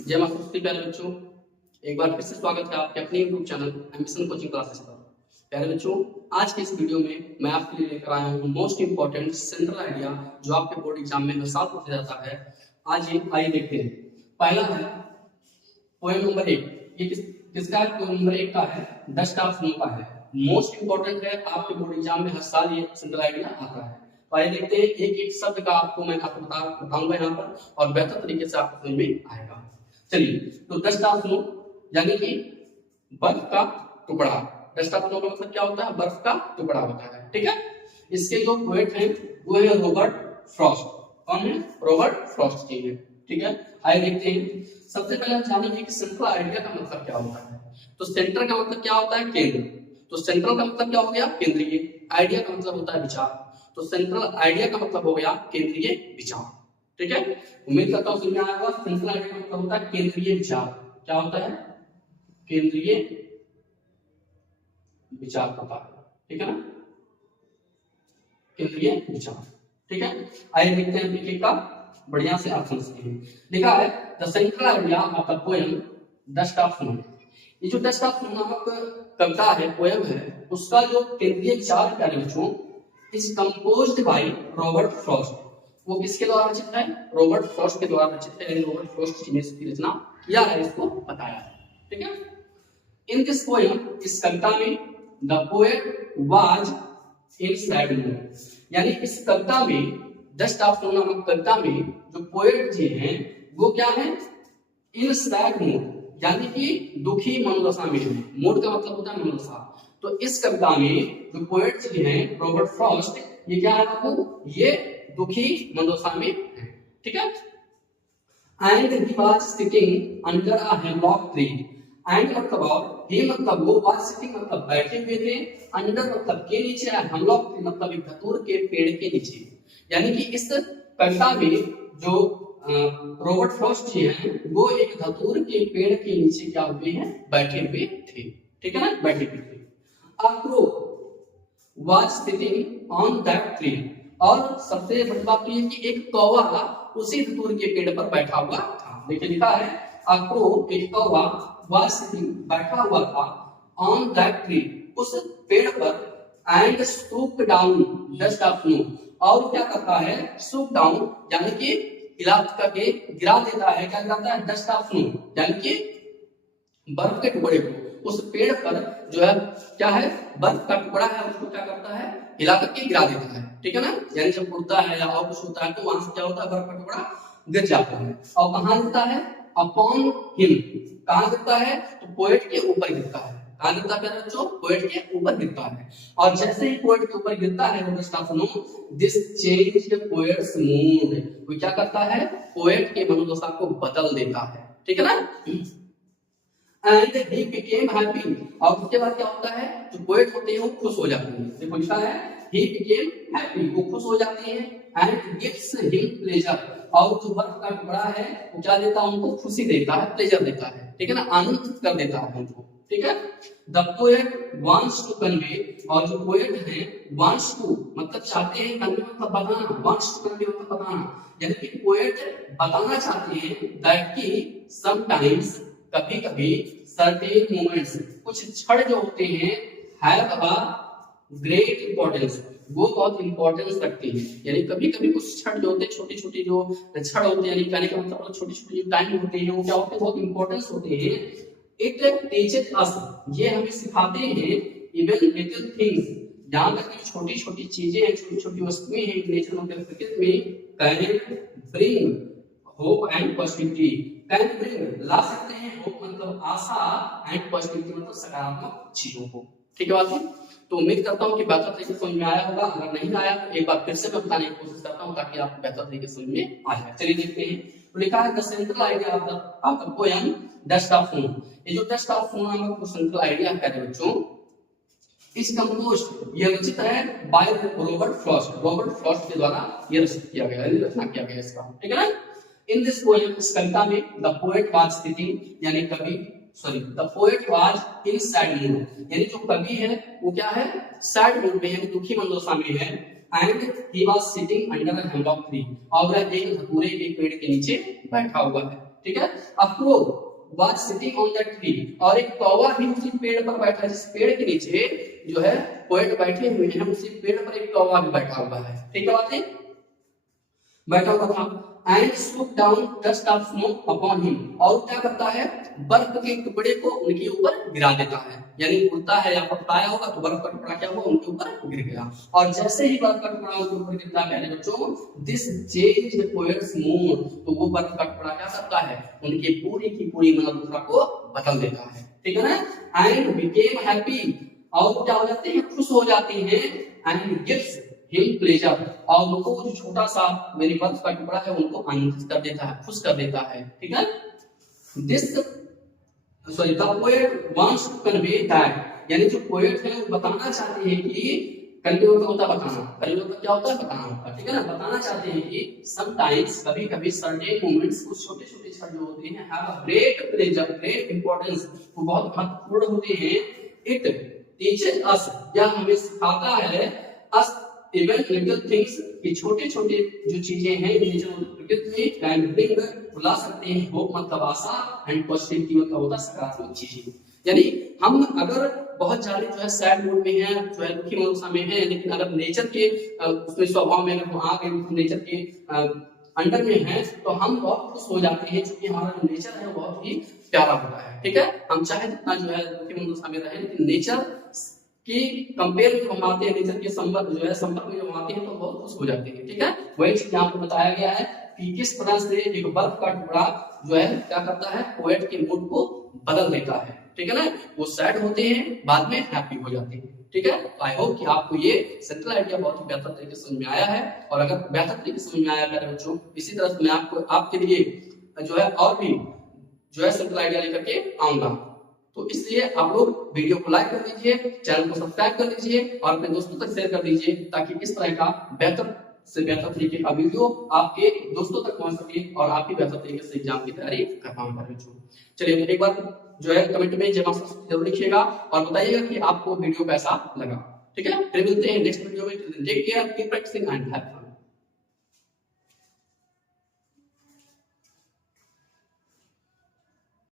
जय माता दी प्यारे बच्चों, एक बार फिर से स्वागत है आपके अपने YouTube channel ambition coaching classes पर। प्यारे बच्चों, आज के इस वीडियो में मैं आपके लिए लेकर आया हूँ मोस्ट इंपॉर्टेंट सेंट्रल आइडिया जो आपके बोर्ड एग्जाम में हर साल पूछा जाता है। आज ये आइए देखते हैं। पहला है पोएम नंबर 1। ये किसका है? पोएम नंबर 1 का है, द स्टार फ्लो का है। मोस्ट इंपॉर्टेंट है, आपके बोर्ड एग्जाम में हर साल ये सेंट्रल आइडिया आता है। तो आइए देखते हैं, एक एक शब्द का आपको मैं बताऊंगा यहाँ पर और बेहतर तरीके से आपको समझ में आएगा। चलिए, तो डस्ट ऑफ स्नो यानी कि बर्फ का टुकड़ा। डस्ट ऑफ स्नो का मतलब क्या होता है? बर्फ का टुकड़ा होता है। ठीक है, इसके जो पोएट हैं वो है रॉबर्ट फ्रॉस्ट। कौन है? रॉबर्ट फ्रॉस्ट जी है। ठीक है, आइए देखते हैं। सबसे पहले हम जानेंगे कि सेंट्रल आइडिया का मतलब क्या होता है। तो सेंटर का मतलब क्या होता है? केंद्र। तो सेंट्रल का मतलब क्या हो गया? केंद्रीय। आइडिया का मतलब होता है विचार। तो सेंट्रल आइडिया का मतलब हो गया केंद्रीय विचार। ठीक है, उम्मीद करता हूं समझ में आया होगा। सेंट्रल आइडिया का मतलब होता है केंद्रीय विचार। क्या होता है? केंद्रीय विचार होता है। ठीक है ना, केंद्रीय विचार। ठीक है, आइए देखते हैं एक एक का बढ़िया से अर्थ समझते हैं। लिखा है the central idea of the poem dust of snow. ये जो डस्ट ऑफ स्नो नामक कविता है, पोएम है, उसका जो केंद्रीय विचार प्यारे बच्चों is composed by Robert Frost. वो किसके द्वारा रचित है? रॉबर्ट फ्रॉस्ट के द्वारा रचित है। रॉबर्ट फ्रॉस्ट जी ने इसकी रचना किया है, इसको बताया है। ठीक है, इन दिस पोएम, इस कविता में the poet was in sad mood, यानी इस कविता में डस्ट ऑफ स्नो नामक कविता में जो पोएट जी हैं वो क्या है? इन सैड मूड, यानी कि दुखी मनोदशा में है। मूड का मतलब होता है मनोदशा। तो इस कविता में जो पोएट जी हैं रॉबर्ट फ्रॉस्ट, ये क्या है आपको? ये दुखी मनोदशा में है। ठीक है, and he was sitting under a hemlock tree. And मतलब ही मतलब वो, वाज सिटिंग मतलब बैठे हुए थे, अंडर मतलब के नीचे, हेमलॉक ट्री मतलब एक धतूर के पेड़ के नीचे। यानी कि इस कविता में जो रॉबर्ट फ्रॉस्ट जी हैं वो एक धतूर के पेड़ के नीचे क्या हुए हैं? बैठे हुए थे। ठीक है ना, बैठे हुए थे। A crow was sitting on that tree, और सबसे बड़ी बात तो ये कि एक कौवा उसी धतूर के पेड़ पर बैठा हुआ था। देखिए लिखा है अ क्रो, एक कौवा, वाज सिटिंग बैठा हुआ था, ऑन दैट ट्री उस पेड़ पर, and shook down dust of snow, और क्या करता है? सूक डाउन यानी कि हिला करके गिरा देता है। क्या गिराता है? डस्ट ऑफ स्नो, यानी कि बर्फ के टुकड़े को उस पेड़ पर जो है क्या है? बर्फ का टुकड़ा है, उसको क्या करता है? हिला करके गिरा देता है। ठीक है ना, यानी जब उड़ता है या और कुछ होता है तो वहां से क्या होता है? बर्फ का टुकड़ा गिर जाता है। और कहां गिरता है? Upon him. कहां गिरता है? तो पोएट के ऊपर गिरता है। कहां गिरता है बच्चों? पोएट के ऊपर गिरता है। और जैसे ही पोएट के ऊपर गिरता है वो dust of snow, this changed poets mood. वो क्या करता है? पोएट के मनोदशा को बदल देता है। ठीक है ना, एंड ही बिकेम हैप्पी। और उसके बाद क्या होता है? जो पोएट होते हैं वो खुश हो जाते हैं। देखो लिखा है ही बिकेम हैप्पी, वो खुश हो जाते हैं, एंड गिव्स हिम प्लेजर, और जो बर्फ का टुकड़ा है वो क्या देता है? उनको खुशी देता है, प्लेजर देता है। ठीक है ना, आनंदित कर देता है उनको। ठीक है, the poet wants to convey, और जो पोएट है वांट्स टू मतलब चाहते हैं, कन्वे मतलब बताना, वांट्स टू कन्वे मतलब बताना, यानी कि पोएट बताना चाहते हैं दैट कि समटाइम्स कभी कभी सर्टेन मोमेंट्स कुछ क्षण जो होते हैं हैव अ ग्रेट इंपॉर्टेंस, वो बहुत इंपॉर्टेंस रखते हैं। यानी कभी कभी कुछ क्षण जो होते हैं, छोटी छोटी जो क्षण होते हैं, यानी कहने का मतलब छोटी छोटी जो टाइम होते हैं वो क्या होते हैं? बहुत इंपॉर्टेंस होते हैं। इट टीचेस अस, ये हमें सिखाते हैं, इवन लिटिल थिंग्स, जहां तक की छोटी छोटी चीजें हैं, छोटी छोटी वस्तुएं हैं नेचर में, प्रकृति में, can bring hope and positivity. Can bring ला सकते हैं, होप मतलब आशा, एंड पॉजिटिविटी मतलब सकारात्मक चीजों को। ठीक है बात है, तो उम्मीद करता हूं कि बेहतर तरीके से समझ में आया होगा। अगर नहीं आया तो एक बार फिर से मैं बताने की कोशिश करता हूं ताकि आपको बेहतर तरीके से समझ में आ जाए। चलिए देखते हैं। तो लिखा है the central idea of the poem dust of snow. ये जो डस्ट ऑफ स्नो नामक सेंट्रल आइडिया है बच्चों, इस कंपोज्ड, ये रचित है by Robert Frost. Robert Frost के द्वारा ये रचित किया गया है, रचना किया गया इसका। ठीक है ना, इन दिस पोएम, इस कविता में द पोएट वाज सिटिंग, यानी कवि the poet was in sad mood, यानी जो कवि है वो क्या है? सैड मूड में, यानी दुखी मनोदशा में है। And he was sitting under a hemlock tree, और वह एक धतूरे के पेड़ के नीचे बैठा हुआ है। ठीक है। A crow was sitting on the tree, और एक कौवा भी उसी पेड़ पर बैठा है, जिस पेड़ के नीचे जो है पोएट बैठे हुए हैं, उसी पेड़ पर एक कौवा भी बैठा हुआ है, ठीक है बात है, बैठा हुआ था। And scoop down dust of snow upon him, और क्या करता है, बर्फ के टुकड़े को उनके ऊपर गिरा देता है, यानी उड़ता है या फटकाया होगा तो बर्फ का टुकड़ा क्या हुआ, उनके ऊपर गिर गया, और जैसे ही बर्फ का टुकड़ा उनके ऊपर गिरता है मेरे बच्चों, दिस चेंज पोएट्स मूड, तो वो बर्फ का टुकड़ा क्या करता है, उनकी पूरी की पूरी मनोदशा को बदल देता है, ठीक है ना। एंड बिकेम हैप्पी, और क्या हो जाते हैं, खुश हो जाते हैं, एंड गिव्स हिम प्लेजर, और उनको जो छोटा सा मेरी बर्फ का टुकड़ा है उनको आनंदित कर देता है, खुश कर देता है, ठीक है। This sorry the poet wants to convey that, यानी जो पोएट है वो बताना चाहते हैं कि कन्वे होता है बताना, कन्वे होता क्या होता है, बताना होता है, ठीक है ना। बताना चाहते हैं कि समटाइम्स कभी कभी सर्टेन मोमेंट्स, कुछ छोटे छोटे क्षण जो होते हैं, have a great pleasure, great importance, वो बहुत महत्वपूर्ण होते हैं। इट टीचेस अस, यह हमें सिखाता है, अस इवन लिटिल थिंग्स, कि छोटे छोटे जो चीजें हैं जो प्रकृति में कैन ब्रिंग, बुला सकते हैं, होप मतलब आशा, एंड पॉजिटिविटी मतलब होता है सकारात्मक चीजें, यानी हम अगर बहुत ज्यादा जो है सैड मूड में है, जो है दुखी मनोदशा में है, लेकिन अगर नेचर के उसमें स्वभाव में अगर हम आ गए, नेचर के अंडर में है, तो हम बहुत खुश हो जाते हैं, क्योंकि हमारा जो नेचर है वो बहुत ही प्यारा होता है, ठीक है। हम चाहे जितना जो है दुखी मनोदशा में रहे, लेकिन नेचर कि कंपेयर में हम आते हैं, नेचर के संपर्क जो है संपर्क में जब आते हैं तो बहुत खुश हो जाते हैं, ठीक है। वही चीज यहाँ पे बताया गया है कि किस तरह से एक बर्फ का टुकड़ा जो है क्या करता है, पोएट के मूड को बदल देता है, ठीक है ना। वो सैड होते हैं, बाद में हैप्पी हो जाते हैं, ठीक है। आई होप कि आपको ये सेंट्रल आइडिया बहुत ही बेहतर तरीके से समझ में आया है, और अगर बेहतर तरीके से समझ में आया मेरे बच्चों, इसी तरह से मैं आपको आपके लिए जो है और भी जो है सेंट्रल आइडिया लेकर के आऊंगा। तो इसलिए आप लोग वीडियो को लाइक कर दीजिए, चैनल को सब्सक्राइब कर दीजिए, और अपने दोस्तों तक शेयर कर दीजिए, ताकि इस तरह का बेहतर से बेहतर तरीके का वीडियो आपके दोस्तों तक पहुंच सके और आप भी बेहतर तरीके से एग्जाम की तैयारी कर पाएंगे। चलिए एक बार जो है कमेंट में जय मां सरस्वती जरूर लिखिएगा और बताइएगा कि आपको वीडियो कैसा लगा, ठीक है। फिर मिलते हैं नेक्स्ट वीडियो में, take care, keep practising and have fun.